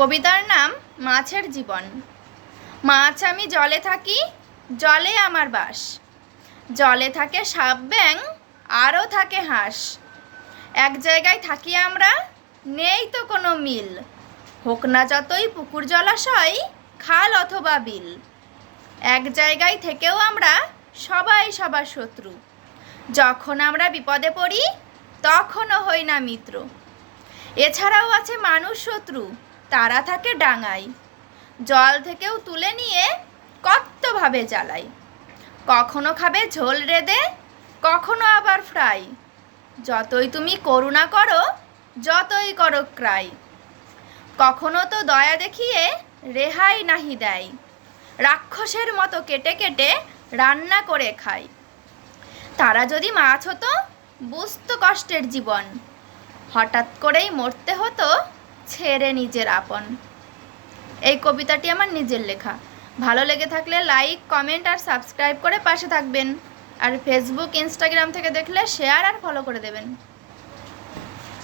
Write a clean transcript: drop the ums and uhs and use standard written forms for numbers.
কবিতার নাম মাছের জীবন। মাছ আমি জলে থাকি, জলে আমার বাস। জলে থাকে সাপ ব্যাঙ, আরও থাকে হাঁস। এক জায়গায় থাকি আমরা, নেই তো কোনো মিল। হোক না যতই পুকুর জলাশয়, খাল অথবা বিল। এক জায়গায় থেকেও আমরা সবাই সবার শত্রু। যখন আমরা বিপদে পড়ি, তখনও হই না মিত্র। এছাড়াও আছে মানুষ শত্রু, তারা থাকে ডাঙায়। জল থেকেও তুলে নিয়ে কত্তভাবে জ্বালায়। কখনো খাবে ঝোল রেঁধে, কখনো আবার ফ্রাই। যতই তুমি করুণা করো, যতই করো ক্রাই। কখনো তো দয়া দেখিয়ে রেহাই নাহি দেয়। রাক্ষসের মতো কেটে কেটে রান্না করে খায়। তারা যদি মাছ হতো, বুঝতো কষ্টের জীবন। হঠাৎ করেই মরতে হতো ছেড়ে নিজের আপন। এই কবিতাটি আমার নিজের লেখা। ভালো লেগে থাকলে লাইক, কমেন্ট আর সাবস্ক্রাইব করে পাশে থাকবেন। আর ফেসবুক, ইনস্টাগ্রাম থেকে দেখলে শেয়ার আর ফলো করে দেবেন।